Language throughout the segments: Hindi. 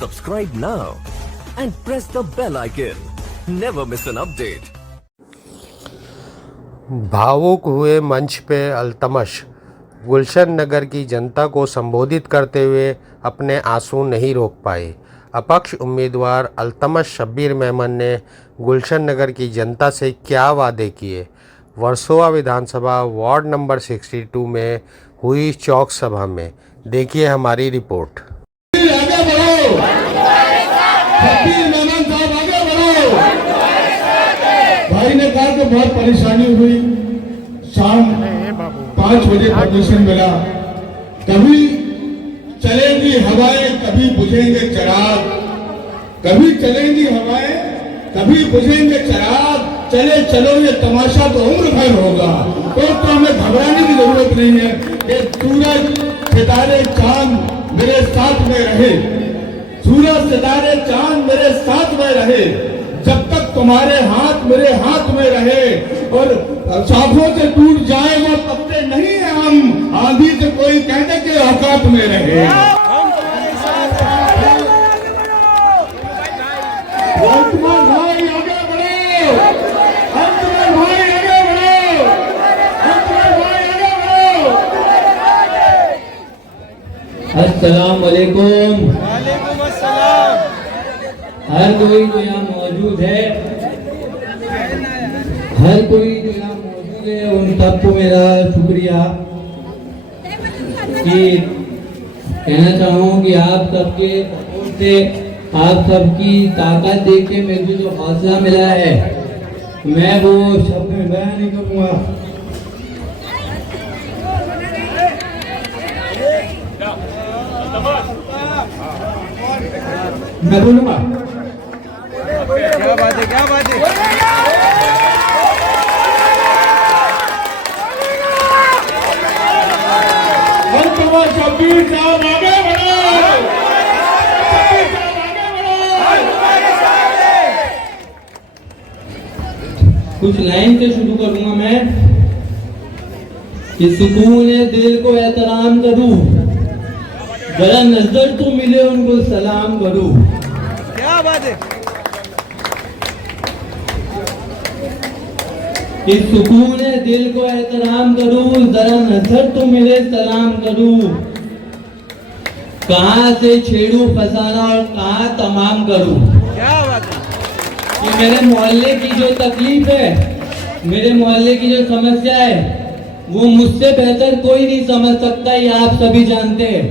Subscribe now and press the bell icon. Never miss an update. भावुक हुए मंच पे अल्तमश। गुलशन नगर की जनता को संबोधित करते हुए अपने आंसू नहीं रोक पाए। अपक्ष उम्मीदवार अल्तमश शब्बीर मेमन ने गुलशन नगर की जनता से क्या वादे किए। वर्सोवा विधानसभा वार्ड नंबर 62 में हुई चौक सभा में देखिए हमारी रिपोर्ट। आगे बढ़ो, शब्बीर मेमन साहब आगे बढ़ो। भाई ने कहा कि बहुत परेशानी हुई, शाम 5 बजे परमिशन मिला। कभी चलेंगी हवाएं, कभी बुझेंगे चिराग, कभी चलेंगी हवाएं, कभी बुझेंगे चिराग। चले चलो ये तमाशा तो उम्र भर होगा, तो हमें घबराने की जरूरत नहीं है। कि सूरज सितारे चांद मेरे साथ में रहे, सूरज सितारे चांद मेरे साथ में रहे, जब तक तुम्हारे हाथ मेरे हाथ में रहे। और साफों से टूट जाए वो पत्ते नहीं है हम, आंधी से कोई कहने के औकात में रहे। अंतुमन भाई आगे बढ़ो, अंतुमन भाई आगे बढ़ो, अंतुमन भाई आगे बढ़ो। अस्सलाम वालेकुम। हर कोई जो यहाँ मौजूद है, हर कोई जो यहाँ मौजूद है, उन सबको मेरा शुक्रिया। कि कहना चाहूँ कि आप सबके सपोर्ट से, आप सबकी ताकत देख के मेरे को जो हौसला मिला है, मैं वो शब्द में बयान नहीं करूँगा। मैं बोलूँगा क्या बात है, क्या बात है। अंतुमन शब्बीर साहब आगे बढ़ो, शब्बीर साहब आगे बढ़ो। कुछ लाइन से शुरू करूंगा मैं कि सुकून दिल को एहतराम करूं, जरा नजर तो मिले उनको सलाम करूं। क्या बात है। कि सुकून दिल को एहतराम करूं, जरा नजर तो मिले सलाम करूं। कहां से छेड़ू फसाना और कहां तमाम करूं। क्या बात है। कि मेरे मोहल्ले की जो तकलीफ है, मेरे मोहल्ले की जो समस्या है, वो मुझसे बेहतर कोई नहीं समझ सकता, ये आप सभी जानते हैं।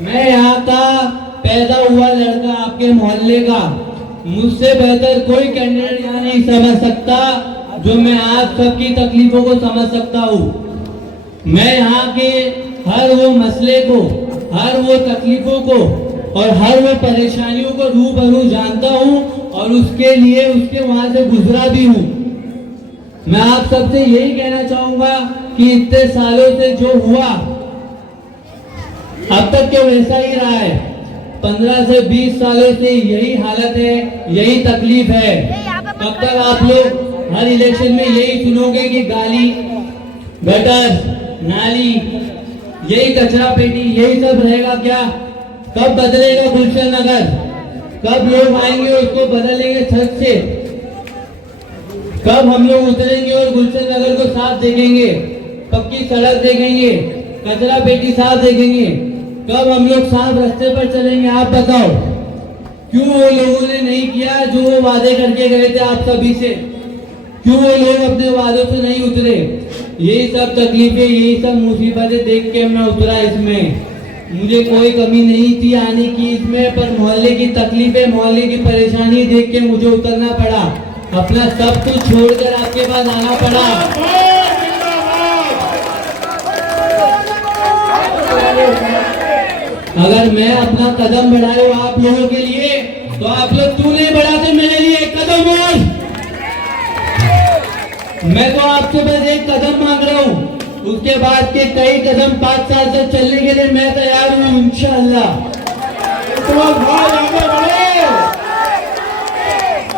मैं यहाँ का पैदा हुआ लड़का, आपके मोहल्ले का, मुझसे बेहतर कोई कैंडिडेट यहाँ नहीं समझ सकता जो मैं आप सबकी तकलीफों को समझ सकता हूँ। मैं यहाँ के हर वो मसले को, हर वो तकलीफों को और हर वो परेशानियों को रूबरू जानता हूँ और उसके लिए उसके वहां से गुजरा भी हूँ। मैं आप सबसे यही कहना चाहूंगा कि इतने सालों से जो हुआ अब तक के वैसा ही रहा है। 15 से 20 सालों से यही हालत है, यही तकलीफ है। तब तक आप लोग हर इलेक्शन में यही सुनोगे कि गाली, गटर, नाली, यही कचरा पेटी, यही सब रहेगा। क्या कब बदलेगा गुलशन नगर? कब लोग आएंगे उसको बदलेंगे छत से? कब हम लोग उतरेंगे और गुलशन नगर को साफ देखेंगे, पक्की सड़क देखेंगे, कचरा पेटी साफ देखेंगे? कब हम लोग साफ रास्ते पर चलेंगे? आप बताओ। क्यों वो लोगों ने नहीं किया जो वो वादे करके गए थे आप सभी से? क्यों वो लोग अपने वादों से नहीं उतरे? यही सब तकलीफें, यही सब मुसीबतें देख के मैं उतरा इसमें। मुझे कोई कमी नहीं थी आने की इसमें, पर मोहल्ले की तकलीफें, मोहल्ले की परेशानी देख के मुझे उतरना पड़ा। अपना सब कुछ छोड़कर आपके पास आना पड़ा। अगर मैं अपना कदम बढ़ाए आप लोगों के लिए, तो आप लोग क्यों नहीं बढ़ाते मेरे लिए एक कदम और? मैं तो आपसे बस एक कदम मांग रहा हूँ, उसके बाद के कई कदम 5 साल तक चलने के लिए मैं तैयार हूँ इंशाअल्लाह।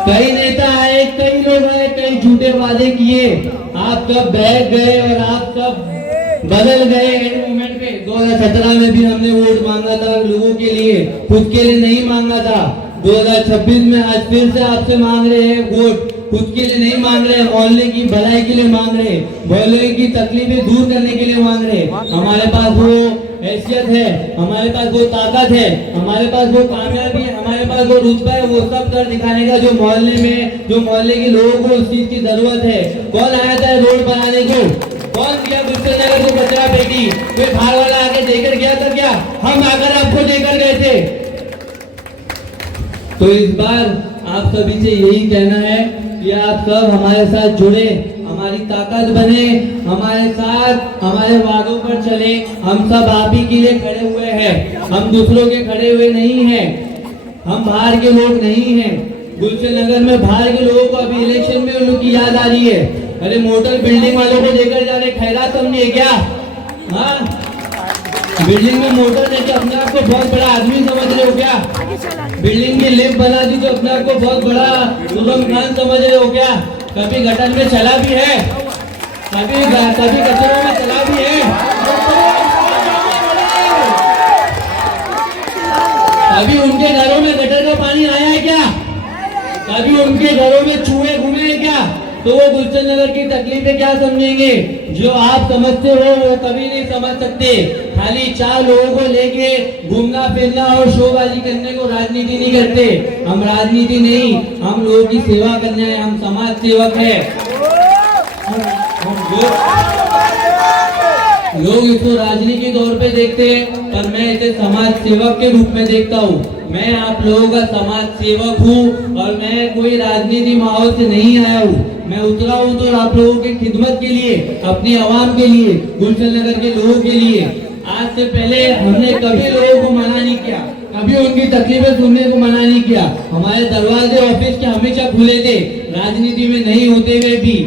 कई नेता आए, कई लोग आए, कई झूठे वादे किए, आप सब बैठ गए और आप सब बदल गए एंड मोमेंट पे। 2017 में भी हमने वोट मांगा था लोगों के लिए, खुद के लिए नहीं मांगा था। 2026 में आज फिर से आपसे मांग रहे हैं वोट, खुद के लिए नहीं मांग रहे, मोहल्ले की भलाई के लिए मांग रहे, मोहल्ले की तकलीफें दूर करने के लिए मांग रहे। हमारे पास वो हैसियत है, हमारे पास वो ताकत है, हमारे पास वो कामयाबी है, हमारे पास वो रुतबा है, वो सब कर दिखाने का जो मोहल्ले में, जो मोहल्ले के लोगों को उस चीज की जरूरत है। कौन आया था रोड बनाने को? कौन दिया गुलशन नगर को कचरा पेटी? कोई बाहर वाला आके देकर गया था क्या? हम आकर आपको देकर गए थे। तो इस बार आप सभी से यही कहना है कि आप सब हमारे साथ जुड़े, हमारी ताकत बने, हमारे साथ हमारे वादों पर चले। हम सब आप ही के लिए खड़े हुए हैं, हम दूसरों के खड़े हुए नहीं हैं, हम बाहर के लोग नहीं हैं। गुलशन नगर में बाहर के लोगों को अभी इलेक्शन में उन लोग की याद आ रही है। अरे मोटर बिल्डिंग वालों को लेकर जा रहे, खैरात समझे क्या? हाँ, बिल्डिंग में मोटर लेके अपने आप को बहुत बड़ा आदमी समझ रहे हो क्या? बिल्डिंग में लिफ्ट बना दी तो अपने आप को बहुत बड़ा सुगम खान समझ रहे हो क्या? कभी गटर में चला भी है, कभी कचरों में चला भी है, कभी उनके घरों में गटर का पानी आया है क्या? कभी उनके घरों में चूहे घूमे हैं क्या? तो वो गुलशन नगर की तकलीफें क्या समझेंगे? जो आप समझते हो वो कभी नहीं समझ सकते। खाली 4 लोगों को लेके घूमना फिरना और शोबाजी करने को राजनीति नहीं करते। हम राजनीति नहीं, हम लोगों की सेवा करने हैं, हम समाज सेवक है। लोग इसको राजनीति के तौर पे देखते हैं, पर मैं इसे समाज सेवक के रूप में देखता हूँ। मैं आप लोगों का समाज सेवक हूँ और मैं कोई राजनीति माहौल से नहीं आया हूँ। मैं उतरा हूँ तो आप लोगों की खिदमत के लिए, अपनी आवाम के लिए, गुलशन नगर के लोगों के लिए। आज से पहले हमने कभी लोगों को मना नहीं किया, कभी उनकी तकलीफें सुनने को मना नहीं किया। हमारे दरवाजे ऑफिस के हमेशा खुले थे। राजनीति में नहीं होते हुए भी,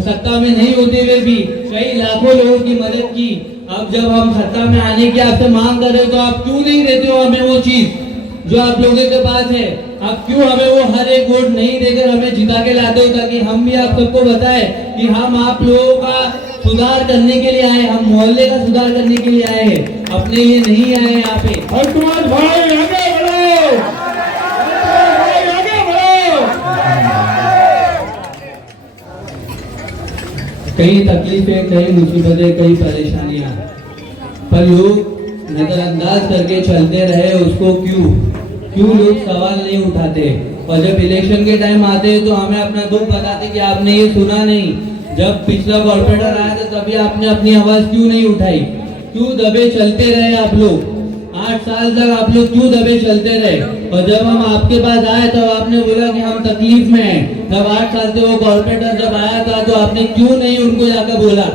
सत्ता में नहीं होते हुए भी कई लाखों लोगों की मदद की। अब जब हम सत्ता में आने की आपसे मांग कर रहे हो तो आप क्यों नहीं देते हो हमें वो चीज जो आप लोगों के पास है? आप क्यों हमें वो हर एक वोट नहीं देकर हमें जिता के लाते हो, ताकि हम भी आप सबको बताएं कि हम आप लोगों का सुधार करने के लिए आए, हम मोहल्ले का सुधार करने के लिए आए हैं, अपने लिए नहीं आए यहाँ पे। हरकुमार भाई आगे बढ़ो, आगे बढ़ो। कई तकलीफें, कई मुसीबतें, कई परेशानियां, पर लोग नजरअंदाज करके चलते रहे उसको। क्यों लोग सवाल नहीं उठाते? और जब इलेक्शन के टाइम आते हैं तो हमें अपना दुख बताते कि आपने ये सुना नहीं। जब पिछला कॉर्पोरेटर आया था तभी आपने अपनी आवाज क्यों नहीं उठाई? क्यों दबे चलते रहे आप लोग? 8 साल तक आप लोग क्यों दबे चलते रहे? और जब हम आपके पास आए तब आपने बोला कि हम तकलीफ में हैं। जब 8 साल से वो कॉर्पोरेटर जब आया था तो आपने क्यों नहीं उनको जाकर बोला?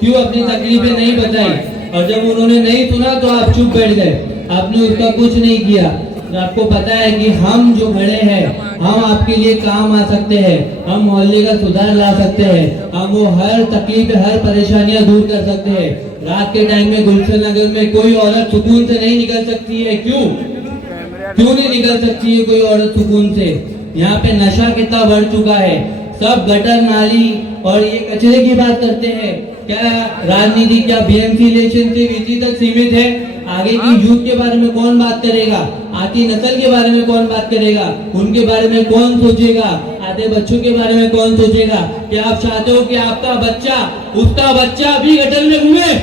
क्यों अपनी तकलीफें नहीं बताई? और जब उन्होंने नहीं सुना तो आप चुप बैठ गए, आपने उसका कुछ नहीं किया। आपको पता है कि हम जो खड़े हैं, हम आपके लिए काम आ सकते हैं, हम मोहल्ले का सुधार ला सकते हैं, हम वो हर तकलीफ, हर परेशानियां दूर कर सकते हैं। रात के टाइम में गुलशन नगर में कोई औरत सुकून से नहीं निकल सकती है। क्यों नहीं निकल सकती है कोई औरत सुकून से? यहाँ पे नशा कितना बढ़ चुका है, सब गटर नाली और ये कचरे की बात करते हैं। क्या राजनीति, क्या बीएमसी इलेक्शन सिर्फ इसी तक सीमित है? आगे की यूथ के बारे में कौन बात करेगा? आती नस्ल के बारे में कौन बात करेगा? उनके बारे में कौन सोचेगा? आते बच्चों के बारे में कौन सोचेगा? क्या आप चाहते हो कि आपका बच्चा, उसका बच्चा भी गटर में घूमे?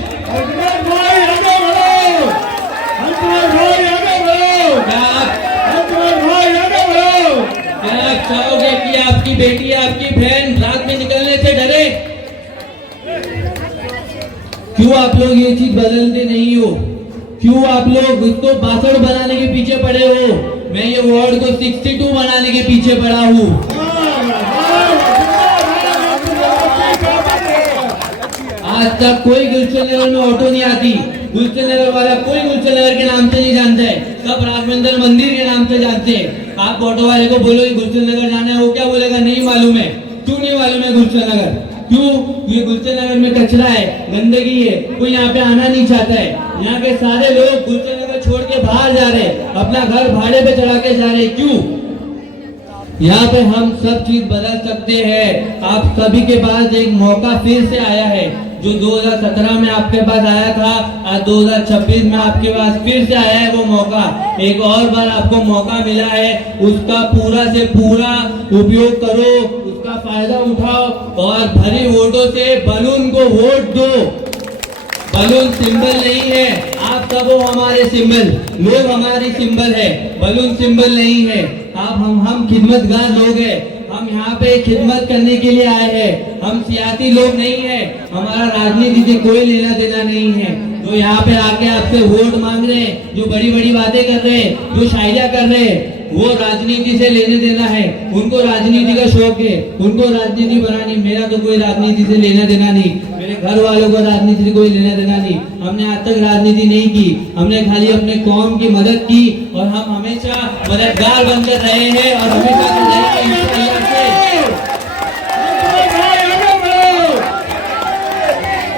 क्या आप चाहोगे कि आपकी बेटी, आपकी बहन रात में निकलने से डरे? क्यों आप लोग ये चीज बदलते नहीं हो? क्यों आप लोग इसको 62 बनाने के पीछे पड़े हो? मैं ये वार्ड को 62 बनाने के पीछे पड़ा हूँ। आज तक कोई गुलशन नगर में ऑटो नहीं आती। गुलशन नगर वाला कोई गुलशन नगर के नाम से नहीं जानता है, सब राघवेंद्र मंदिर के नाम से जानते हैं। आप ऑटो वाले को बोलो गुलशन नगर जाना है, वो क्या बोलेगा? नहीं मालूम है। क्यों नहीं मालूम है गुलशन नगर? क्यों? ये गुलशन नगर में कचरा है, गंदगी है, कोई यहाँ पे आना नहीं चाहता है। यहाँ के सारे लोग गुलशन नगर छोड़ के बाहर जा रहे हैं, अपना घर भाड़े पे चढ़ा के जा रहे हैं। क्यों? यहाँ पे हम सब चीज बदल सकते हैं। आप सभी के पास एक मौका फिर से आया है। जो 2017 में आपके पास आया था, आज 2026 में आपके पास फिर से आया है वो मौका। एक और बार आपको मौका मिला है, उसका पूरा से पूरा उपयोग करो, उसका फायदा उठाओ और भरी वोटों से बलून को वोट दो। बलून सिंबल नहीं है, आप सब हो हमारे सिंबल, लोग हमारी सिंबल है, बलून सिंबल नहीं है। आप हम खिदमतगार लोग हैं, हम यहाँ पे खिदमत करने के लिए आए हैं, हम सियासी लोग नहीं है, हमारा राजनीति से कोई लेना देना नहीं है। जो यहाँ पे आके आपसे वोट मांग रहे हैं, जो बड़ी बड़ी बातें कर रहे हैं, जो शायरिया कर रहे हैं, वो राजनीति से लेने देना है, उनको राजनीति का शौक है, उनको राजनीति बनानी। मेरा तो कोई राजनीति से लेना देना नहीं, मेरे घर वालों को राजनीति से कोई लेना देना नहीं। हमने आज तक राजनीति नहीं की, हमने खाली अपने कौम की मदद की और हम हमेशा मददगार बनकर रहे हैं और हमेशा रहेंगे इंशाअल्लाह से।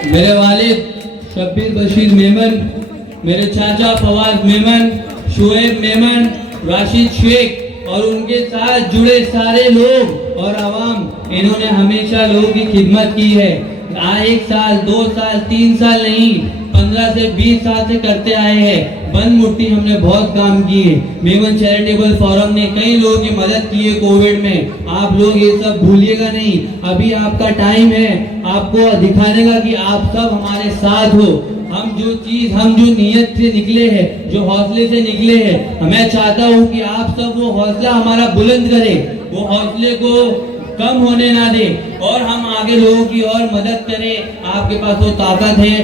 मेरे वालिद शब्बीर बशीर मेमन, मेरे चाचा फवाद मेमन, शुएब मेमन, राशिद शेख और उनके साथ जुड़े सारे लोग और आवाम, इन्होंने हमेशा लोगों की खिदमत की है। 1 साल 2 साल 3 साल नहीं, 15 से 20 साल से करते आए हैं। बंद मुट्ठी हमने बहुत काम किए। मेमन चैरिटेबल फोरम ने कई लोगों की मदद की है कोविड में। आप लोग ये सब भूलिएगा नहीं, अभी आपका टाइम है आपको दिखाने का कि आप सब हमारे साथ हो। हम जो नीयत से निकले हैं, जो हौसले से निकले हैं, मैं चाहता हूँ कि आप सब वो हौसला हमारा बुलंद करें, वो हौसले को कम होने ना दे और हम आगे लोगों की और मदद करें। आपके पास वो ताकत है,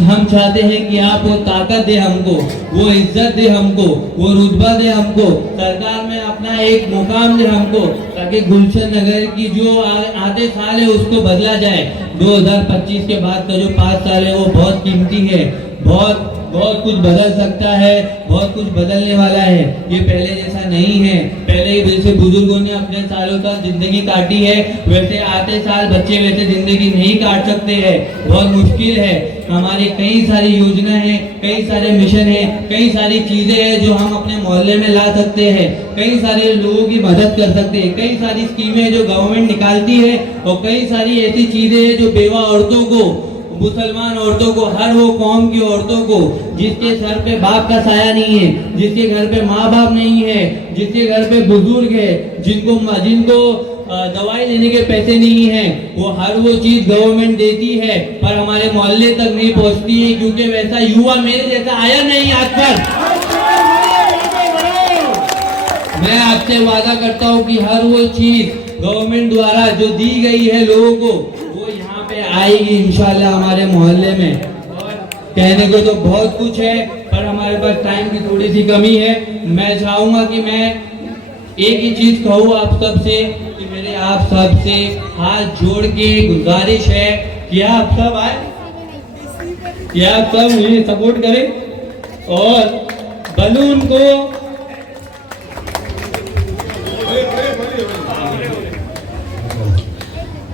हम चाहते हैं कि आप वो ताकत दे हमको, वो इज्जत दे हमको, वो रुतबा दे हमको, सरकार में अपना एक मुकाम दे हमको, ताकि गुलशन नगर की जो आते साल है उसको बदला जाए। 2025 के बाद का जो 5 साल है वो बहुत कीमती है, बहुत कुछ बदल सकता है, बहुत कुछ बदलने वाला है। ये पहले जैसा नहीं है, पहले जैसे बुजुर्गों ने अपने सालों तक जिंदगी काटी है, वैसे आते साल बच्चे वैसे जिंदगी नहीं काट सकते हैं, बहुत मुश्किल है। हमारी कई सारी योजना है, कई सारे मिशन है, कई सारी चीजें हैं जो हम अपने मोहल्ले में ला सकते हैं, कई सारे लोगों की मदद कर सकते हैं, कई सारी स्कीमें जो गवर्नमेंट निकालती है और कई सारी ऐसी चीजें हैं जो बेवा औरतों को, मुसलमान औरतों को, हर वो कौम की औरतों को जिसके सर पे बाप का साया नहीं है, जिसके घर पे माँ बाप नहीं है, जिसके घर पे बुजुर्ग है, जिनको दवाई लेने के पैसे नहीं है, वो हर वो चीज गवर्नमेंट देती है पर हमारे मोहल्ले तक नहीं पहुंचती है, क्योंकि वैसा युवा मेरे जैसा आया नहीं आज तक। मैं आपसे वादा करता हूँ कि हर वो चीज गवर्नमेंट द्वारा जो दी गई है लोगों को, वो यहाँ पे आएगी इंशाल्लाह हमारे मोहल्ले में। और कहने को तो बहुत कुछ है पर हमारे पास टाइम की थोड़ी सी कमी है। मैं चाहूंगा कि मैं एक ही चीज कहूँ आप सबसे कि मेरे आप सबसे हाथ जोड़ के गुजारिश है कि आप सब आए, कि आप सब मुझे सपोर्ट करें और बलून को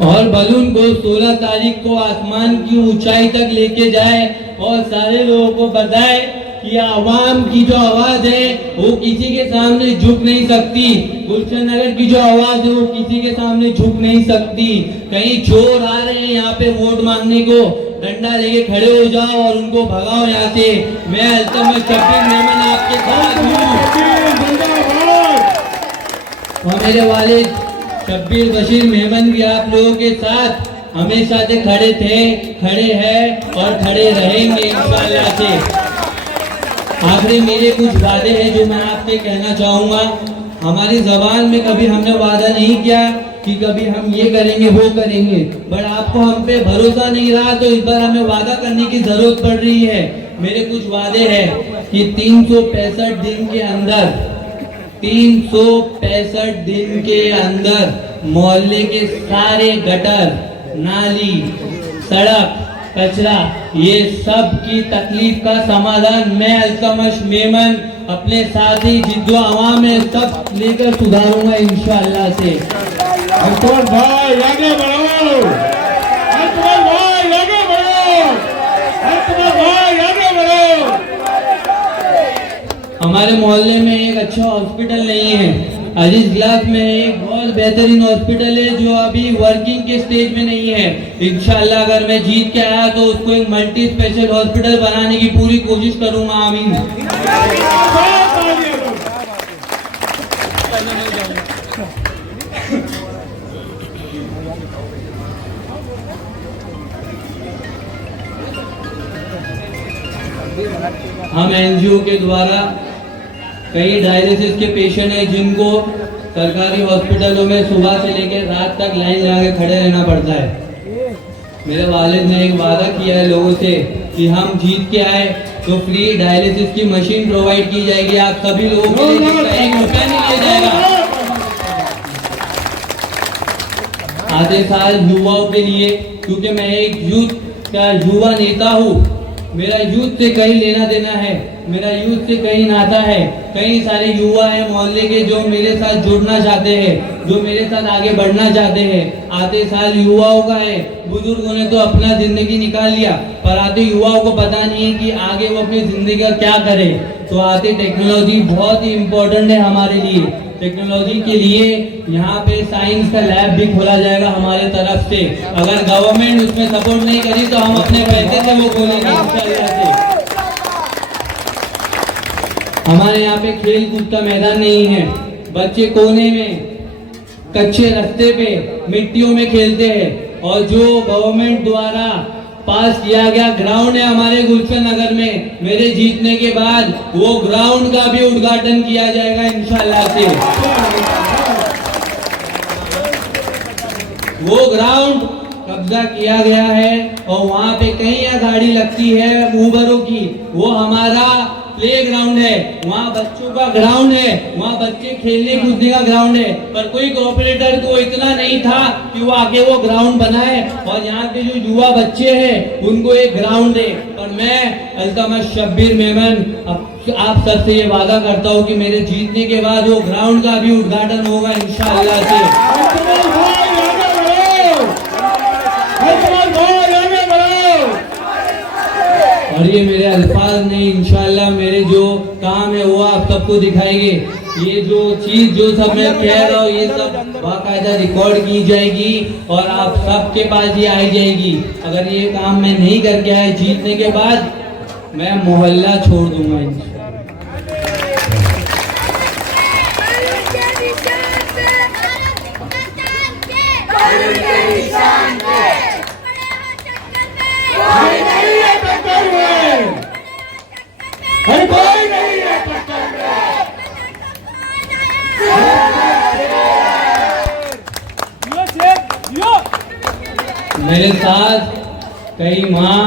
और बलून को 16 तारीख को आसमान की ऊंचाई तक लेके जाए और सारे लोगों को बताए कि आवाम की जो आवाज है वो किसी के सामने झुक नहीं सकती। गुलशन नगर की जो आवाज है वो किसी के सामने झुक नहीं सकती। कहीं चोर आ रहे हैं यहाँ पे वोट मांगने को, डंडा लेके खड़े हो जाओ और उनको भगाओ यहाँ से। मैं अल्तमश शब्बीर मेमन आपके साथ हूँ और मेरे वालिद शब्बीर बशीर मेमन भी आप लोगों के साथ हमेशा से खड़े थे, खड़े हैं और खड़े रहेंगे इंशाअल्लाह से। आखिरी मेरे कुछ वादे हैं जो मैं आपसे कहना चाहूँगा। हमारी ज़बान में कभी हमने वादा नहीं किया कि कभी हम ये करेंगे वो करेंगे, बट आपको हम पे भरोसा नहीं रहा तो इस बार हमें वादा करने की ज़रूरत पड़ रही है। मेरे कुछ वादे हैं कि 365 दिन के अंदर 365 दिन के अंदर मोहल्ले के सारे गटर, नाली, सड़क, कचरा, ये सब की तकलीफ का समाधान मैं अल्तमश मेमन अपने साथी जिद्दो आवाम में सब लेकर सुधारूंगा इंशाअल्लाह से। अकबर भाई आगे बढ़ो, अकबर भाई आगे बढ़ो, अकबर भाई आगे बढ़ो। हमारे मोहल्ले में एक अच्छा हॉस्पिटल नहीं है, अजीज ग्लास में एक बहुत बेहतरीन हॉस्पिटल है जो अभी वर्किंग के स्टेज में नहीं है। इंशाल्लाह अगर मैं जीत के आया तो उसको एक मल्टी स्पेशल हॉस्पिटल बनाने की पूरी कोशिश करूंगा। आमीन। हम एनजीओ के द्वारा कई डायलिसिस के पेशेंट हैं जिनको सरकारी हॉस्पिटलों में सुबह से लेकर रात तक लाइन लगा के खड़े रहना पड़ता है। मेरे वालिद ने एक वादा किया है लोगों से कि हम जीत के आए तो फ्री डायलिसिस की मशीन प्रोवाइड की जाएगी आप सभी लोगों के लिए, जिसका 1 रुपया नहीं लिया जाएगा। आधे साल युवाओं के लिए, क्योंकि मैं एक यूथ का युवा नेता हूँ, मेरा यूथ से कहीं लेना देना है, मेरा यूथ से कहीं नाता है। कई सारे युवा हैं मोहल्ले के जो मेरे साथ जुड़ना चाहते हैं, जो मेरे साथ आगे बढ़ना चाहते हैं। आते साल युवाओं का है, बुजुर्गों ने तो अपना जिंदगी निकाल लिया, पर आते युवाओं को पता नहीं है कि आगे वो अपनी जिंदगी का क्या करे। तो आते टेक्नोलॉजी बहुत ही इम्पोर्टेंट है हमारे लिए। टेक्नोलॉजी के लिए यहाँ पे साइंस का लैब भी खोला जाएगा हमारे तरफ से। अगर गवर्नमेंट उसमें सपोर्ट नहीं करी तो हम अपने पैसे से वो खोलेंगे इंशाल्लाह से। हमारे यहाँ पे खेल कूद का मैदान नहीं है, बच्चे कोने में कच्चे रास्ते पे मिट्टियों में खेलते हैं। और जो गवर्नमेंट द्वारा पास किया गया ग्राउंड है हमारे गुलशन नगर में, मेरे जीतने के बाद वो ग्राउंड का भी उद्घाटन किया जाएगा इंशाल्लाह से। वो ग्राउंड कब्जा किया गया है और वहाँ पे कहीं गाड़ी लगती है ऊबरों की, वो हमारा प्ले ग्राउंड है, वहाँ बच्चों का ग्राउंड है, वहाँ बच्चे खेलने कूदने का ग्राउंड है। पर कोई कोऑपरेटर को इतना नहीं था कि वो आगे वो ग्राउंड बनाए और यहाँ के जो युवा बच्चे हैं उनको एक ग्राउंड दे। पर मैं अल्तमश शब्बीर मेमन आप सबसे ये वादा करता हूँ कि मेरे जीतने के बाद वो ग्राउंड का भी उद्घाटन होगा इंशाअल्लाह से। और ये मेरे अल्फाज नहीं, इंशाल्लाह मेरे जो काम है वो आप सबको दिखाएंगे। ये जो चीज जो सब मैं कह रहा हूँ ये सब बाकायदा रिकॉर्ड की जाएगी और आप सबके पास ये आई जाएगी। अगर ये काम मैं नहीं करके आया जीतने के बाद मैं मोहल्ला छोड़ दूंगा इंशाल्लाह। मेरे साथ कई माँ,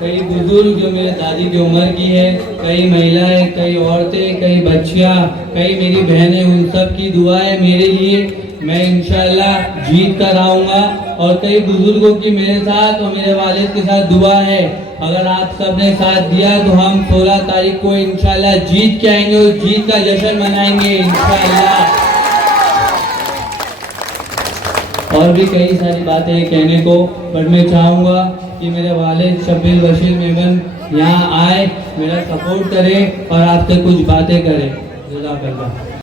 कई बुजुर्ग जो मेरे दादी की उम्र की है, कई महिलाएं, कई औरतें, कई बच्चियाँ, कई मेरी बहनें, उन सब की दुआ है मेरे लिए। मैं इंशाल्लाह जीत कर आऊँगा और कई बुजुर्गों की मेरे साथ और मेरे वालिद के साथ दुआ है। अगर आप सब ने साथ दिया तो हम 16 तारीख को इंशाल्लाह जीत के आएंगे और जीत का जश्न मनाएंगे इंशाल्लाह। और भी कई सारी बातें कहने को, पर मैं चाहूँगा कि मेरे वालिद शब्बीर बशीर मेमन यहाँ आए, मेरा सपोर्ट करे और आपसे कुछ बातें करें। जज़ाकल्लाह।